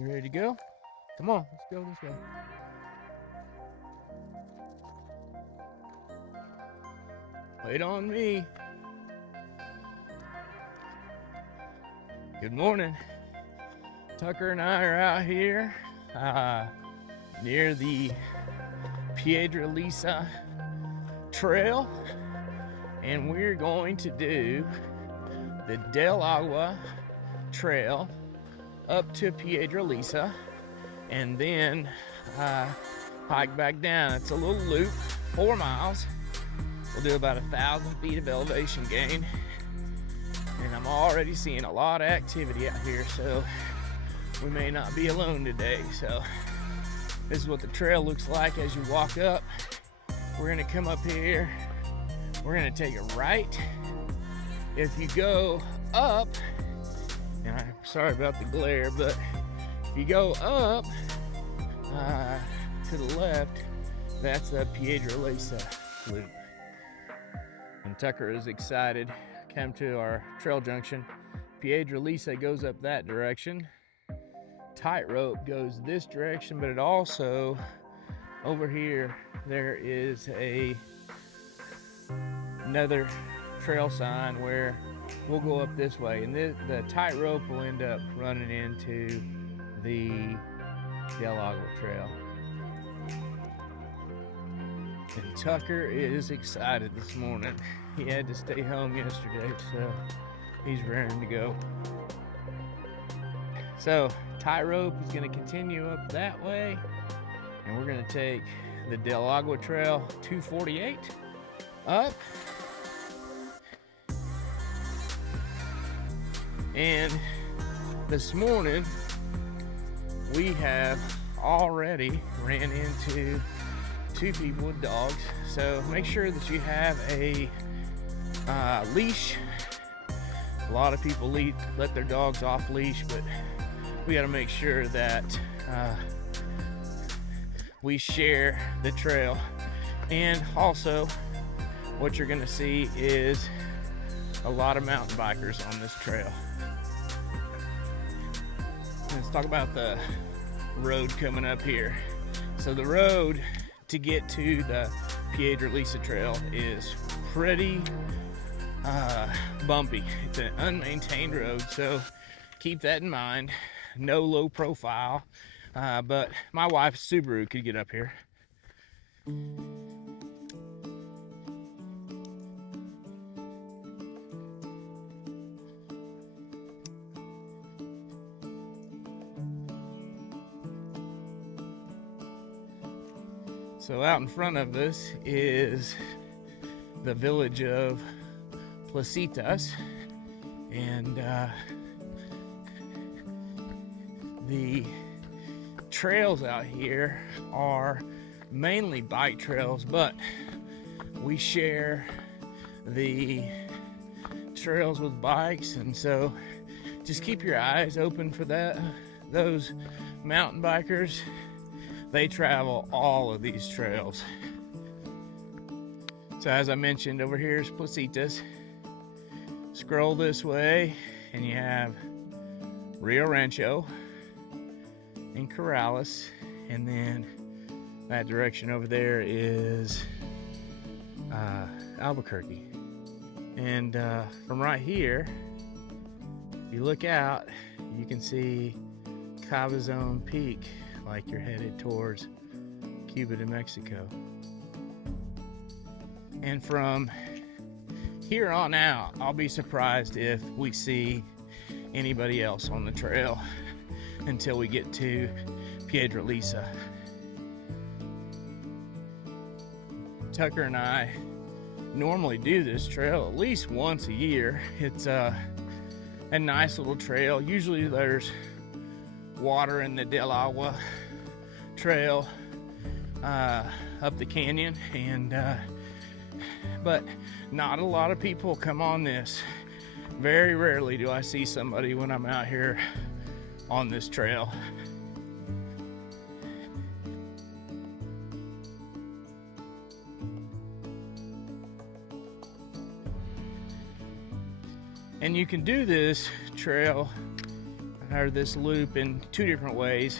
You ready to go? Come on, let's go this way. Wait on me. Good morning. Tucker and I are out here near the Piedra Lisa Trail, and we're going to do the Del Agua Trail up to Piedra Lisa, and then hike back down. It's a little loop, 4 miles. We'll do about 1,000 feet of elevation gain, and I'm already seeing a lot of activity out here, so we may not be alone today. So this is what the trail looks like as you walk up. We're gonna come up here, we're gonna take a right. If you go up, and I'm sorry about the glare, but if you go up to the left, that's the Piedra Lisa loop. And Tucker is excited. Come to our trail junction. Piedra Lisa goes up that direction. Tightrope goes this direction, but it also, over here, there is another trail sign where we'll go up this way, and the tightrope will end up running into the Del Agua Trail. And Tucker is excited this morning. He had to stay home yesterday, so he's raring to go. So tightrope is going to continue up that way, and we're going to take the Del Agua Trail 248 up. And this morning we have already ran into 2 people with dogs, so make sure that you have a leash. A lot of people let their dogs off leash, but we got to make sure that we share the trail. And also, what you're going to see is a lot of mountain bikers on this trail. Let's talk about the road coming up here. So the road to get to the Piedra Lisa Trail is pretty bumpy. It's an unmaintained road, so keep that in mind. No low profile, but my wife's Subaru could get up here. So out in front of us is the village of Placitas, and the trails out here are mainly bike trails, but we share the trails with bikes, and so just keep your eyes open for those mountain bikers. They travel all of these trails. So as I mentioned, over here is Placitas. Scroll this way and you have Rio Rancho and Corrales, and then that direction over there is Albuquerque. And from right here, if you look out, you can see Cabazon Peak, like you're headed towards Cuba, New Mexico. And from here on out, I'll be surprised if we see anybody else on the trail until we get to Piedra Lisa. Tucker and I normally do this trail at least once a year. It's a nice little trail. Usually there's water in the Del Agua Trail up the canyon, and but not a lot of people come on this. Very rarely do I see somebody when I'm out here on this trail. And you can do this trail or this loop in two different ways.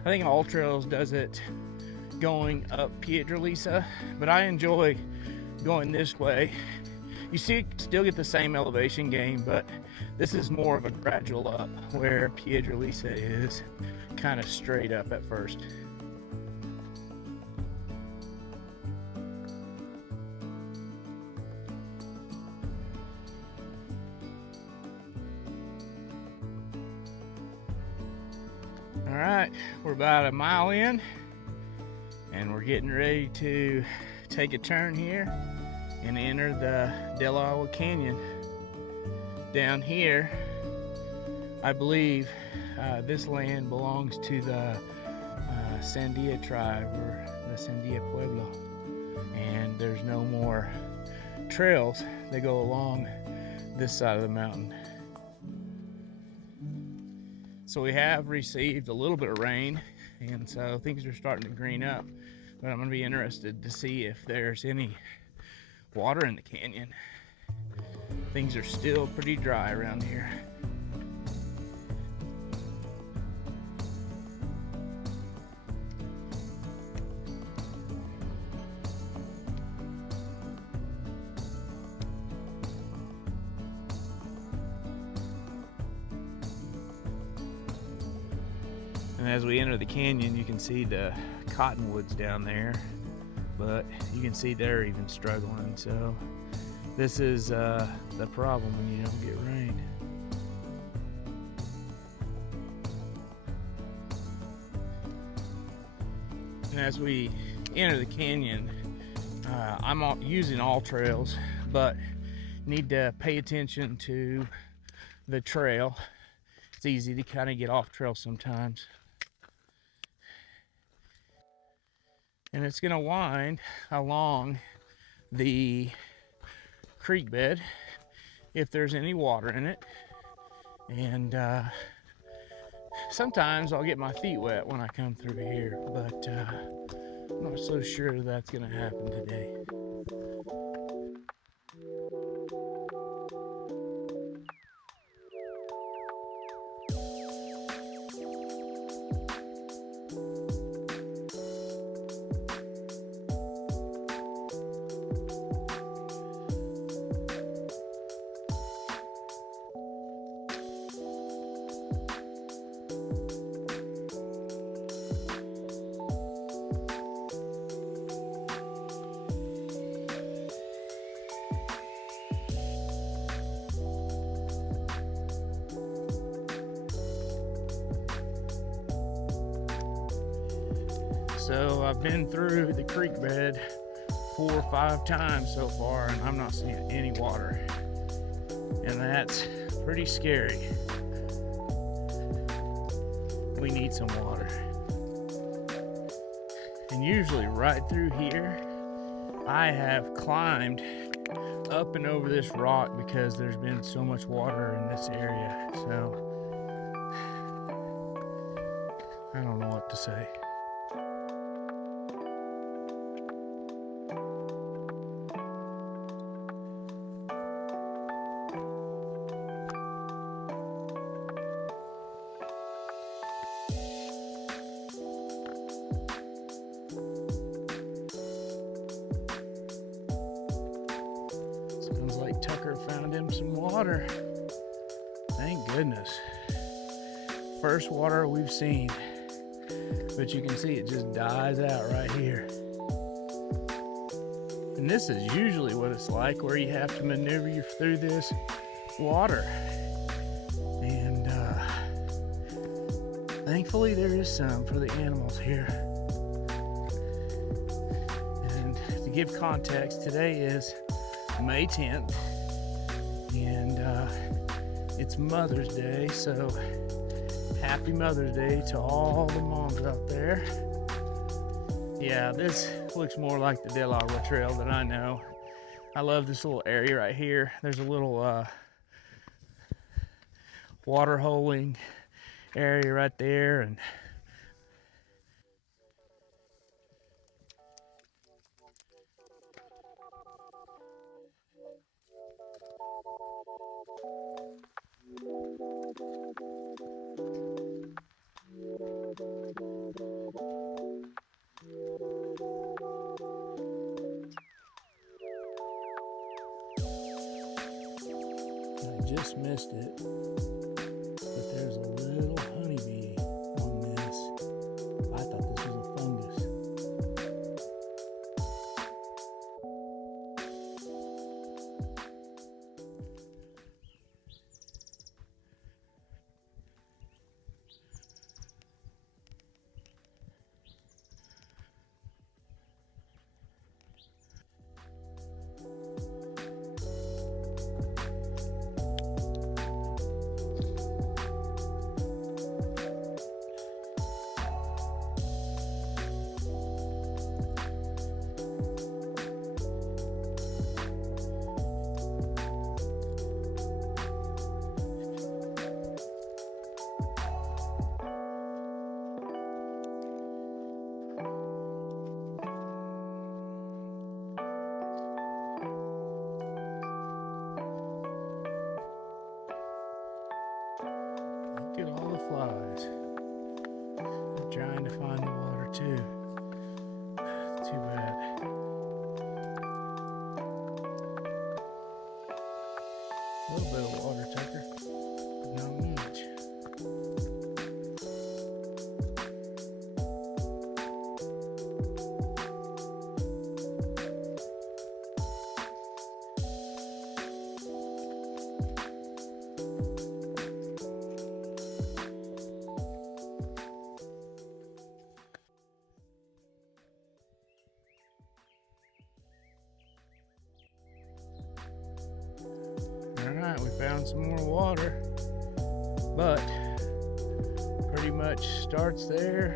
I think AllTrails does it going up Piedra Lisa, but I enjoy going this way. You still get the same elevation gain, but this is more of a gradual up, where Piedra Lisa is kind of straight up at first. All right, we're about a mile in, and we're getting ready to take a turn here and enter the Agua Canyon. Down here, I believe this land belongs to the Sandia tribe, or the Sandia Pueblo, and there's no more trails that go along this side of the mountain. So we have received a little bit of rain, and so things are starting to green up, but I'm going to be interested to see if there's any water in the canyon. Things are still pretty dry around here. And as we enter the canyon, you can see the cottonwoods down there, but you can see they're even struggling. So this is the problem when you don't get rain. And as we enter the canyon, I'm using AllTrails, but need to pay attention to the trail. It's easy to kind of get off trail sometimes. And it's going to wind along the creek bed if there's any water in it, and sometimes I'll get my feet wet when I come through here, but I'm not so sure that's going to happen today. So I've been through the creek bed 4 or 5 times so far, and I'm not seeing any water, and that's pretty scary. We need some water. And usually right through here, I have climbed up and over this rock because there's been so much water in this area. So I don't know what to say. Sounds like Tucker found him some water. Thank goodness. First water we've seen. But you can see it just dies out right here. And this is usually what it's like, where you have to maneuver you through this water. And thankfully there is some for the animals here. And to give context, today is May 10th, and it's Mother's Day, so happy Mother's Day to all the moms out there. Yeah, this looks more like the Agua Trail than I know. I love this little area right here. There's a little water holing area right there, and I just missed it, but there's a little honeybee on this. I thought this was a fungus. Look at all the flies. They're trying to find the water too. Too bad. A little bit of water, Tucker. Not much. Alright, we found some more water, but pretty much starts there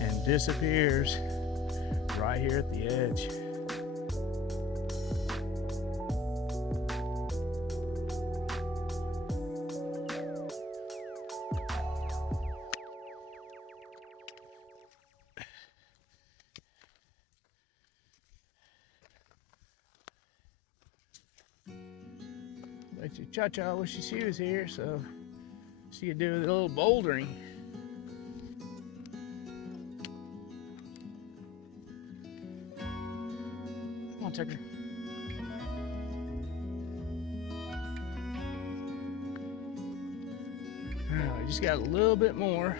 and disappears right here at the edge. But your cha-cha wishes she was here, so she could do a little bouldering. Come on, Tucker. Alright, we just got a little bit more,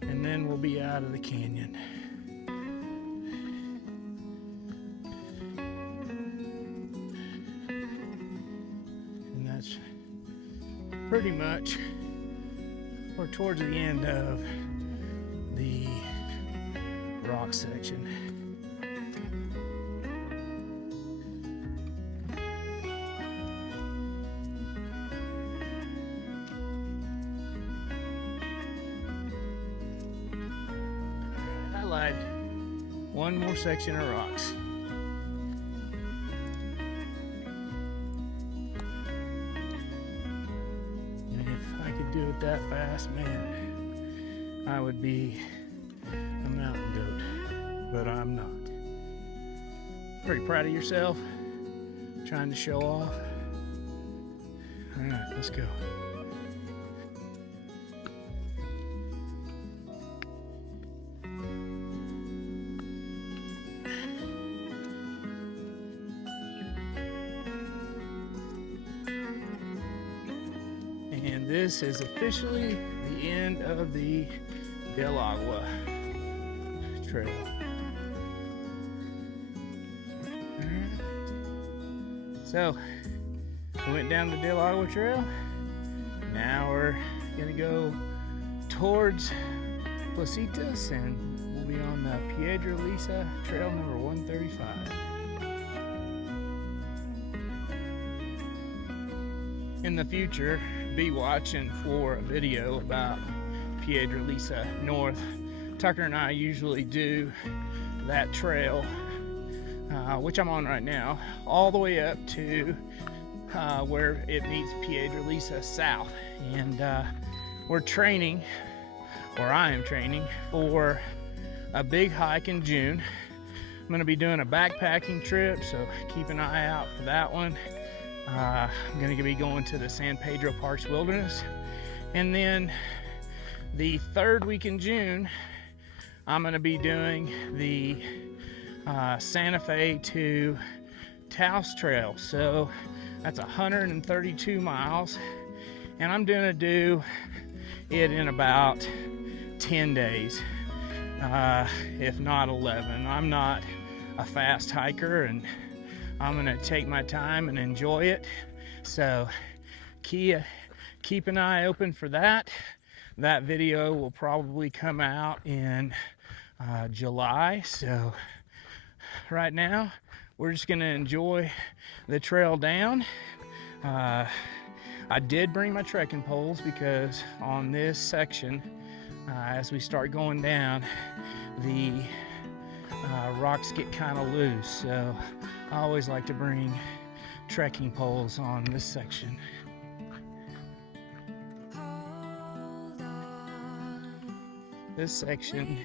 and then we'll be out of the canyon. Pretty much we're towards the end of the rock section. I lied. One more section of rocks. Do it that fast, man, I would be a mountain goat, but I'm not. Pretty proud of yourself, trying to show off. All right, let's go. And this is officially the end of the Del Agua Trail. So, we went down the Del Agua Trail. Now we're gonna go towards Placitas, and we'll be on the Piedra Lisa Trail number 135. In the future, be watching for a video about Piedra Lisa North. Tucker and I usually do that trail, which I'm on right now, all the way up to where it meets Piedra Lisa South. And we're training, or I am training, for a big hike in June. I'm gonna be doing a backpacking trip, so keep an eye out for that one. I'm going to be going to the San Pedro Parks Wilderness. And then the third week in June, I'm going to be doing the Santa Fe to Taos Trail. So that's 132 miles. And I'm going to do it in about 10 days, if not 11. I'm not a fast hiker, and I'm gonna take my time and enjoy it. So keep an eye open for that. That video will probably come out in July. So right now we're just gonna enjoy the trail down. I did bring my trekking poles because on this section, as we start going down, the rocks get kind of loose, so I always like to bring trekking poles on this section. This section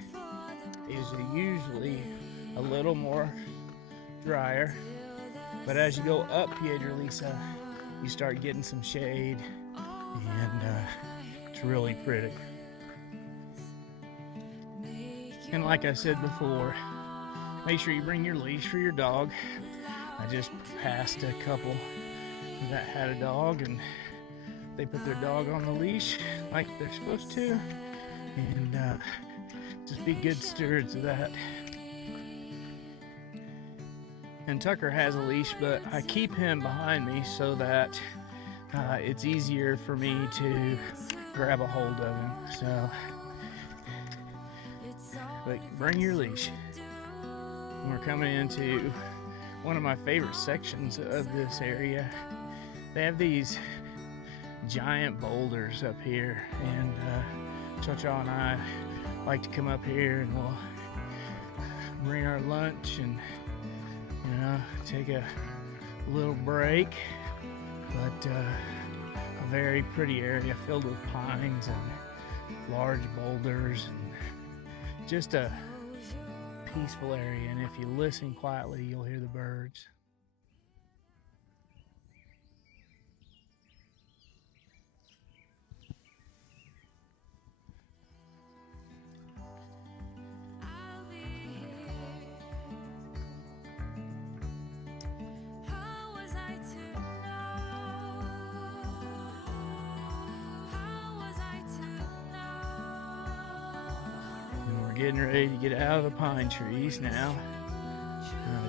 is usually a little more drier, but as you go up Piedra Lisa, you start getting some shade, and it's really pretty. And like I said before, make sure you bring your leash for your dog. I just passed a couple that had a dog, and they put their dog on the leash like they're supposed to, and just be good stewards of that. And Tucker has a leash, but I keep him behind me so that it's easier for me to grab a hold of him. So, but bring your leash. We're coming into one of my favorite sections of this area. They have these giant boulders up here, and Cha-Cha and I like to come up here, and we'll bring our lunch and take a little break. But a very pretty area filled with pines and large boulders, and just a peaceful area. And if you listen quietly, you'll hear the birds. Getting ready to get out of the pine trees now.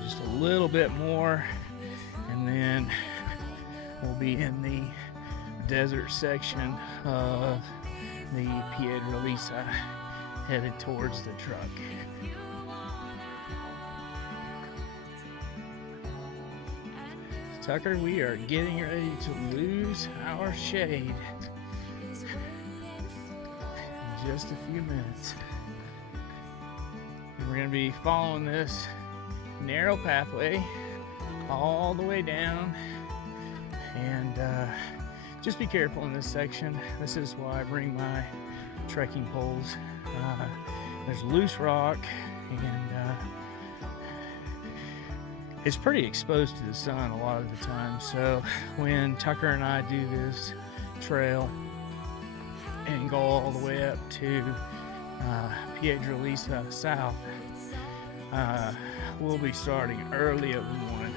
Just a little bit more, and then we'll be in the desert section of the Piedra Lisa, headed towards the truck. Tucker, we are getting ready to lose our shade in just a few minutes. We're going to be following this narrow pathway all the way down, and just be careful in this section. This is why I bring my trekking poles. There's loose rock, and it's pretty exposed to the sun a lot of the time. So when Tucker and I do this trail and go all the way up to Piedra Lisa South, we'll be starting early in the morning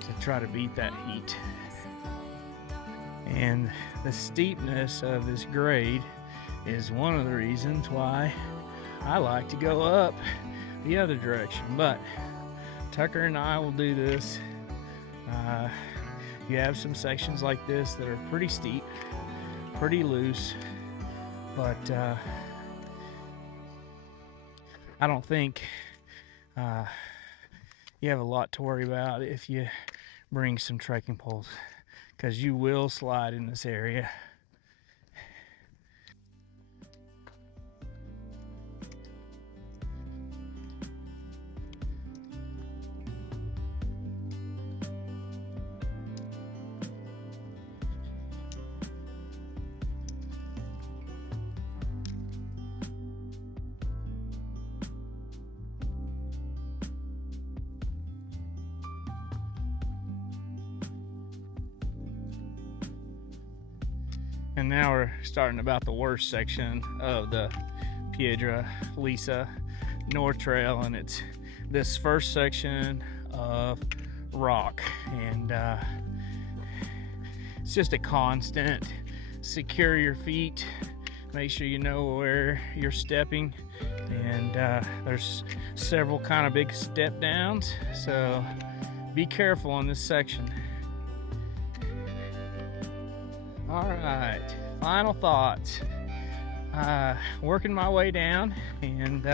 to try to beat that heat. And the steepness of this grade is one of the reasons why I like to go up the other direction. But Tucker and I will do this. You have some sections like this that are pretty steep, pretty loose, but I don't think you have a lot to worry about if you bring some trekking poles, because you will slide in this area. And now we're starting about the worst section of the Piedra Lisa North Trail, and it's this first section of rock, and it's just a constant secure your feet, make sure you know where you're stepping, and there's several kind of big step downs, so be careful on this section. All right, final thoughts. Working my way down, and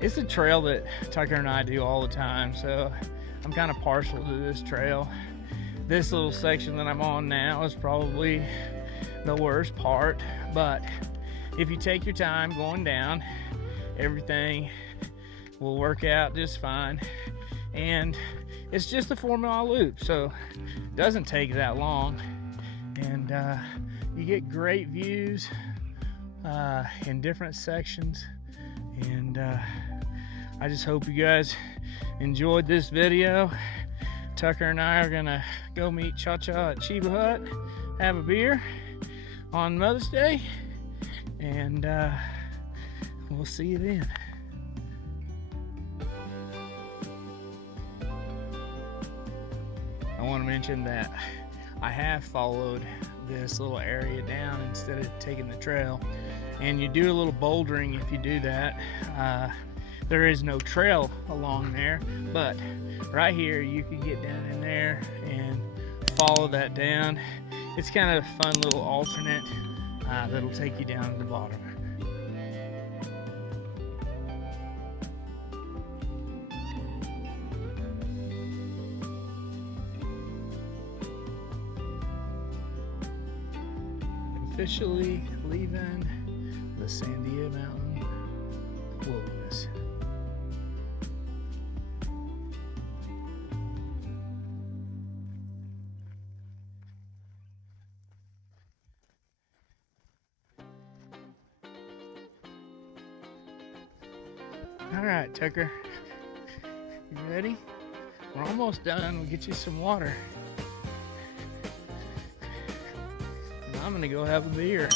it's a trail that Tucker and I do all the time, so I'm kind of partial to this trail. This little section that I'm on now is probably the worst part, but if you take your time going down, everything will work out just fine. And it's just a 4-mile loop, so it doesn't take that long, and you get great views in different sections, and I just hope you guys enjoyed this video. Tucker and I are gonna go meet Cha-Cha at Chiba Hut, have a beer on Mother's Day, and we'll see you then. I want to mention that I have followed this little area down instead of taking the trail, and you do a little bouldering if you do that. There is no trail along there, but right here you can get down in there and follow that down. It's kind of a fun little alternate that'll take you down to the bottom. Officially leaving the Sandia Mountain wilderness. All right, Tucker, you ready? We're almost done. We'll get you some water. I'm gonna go have a beer.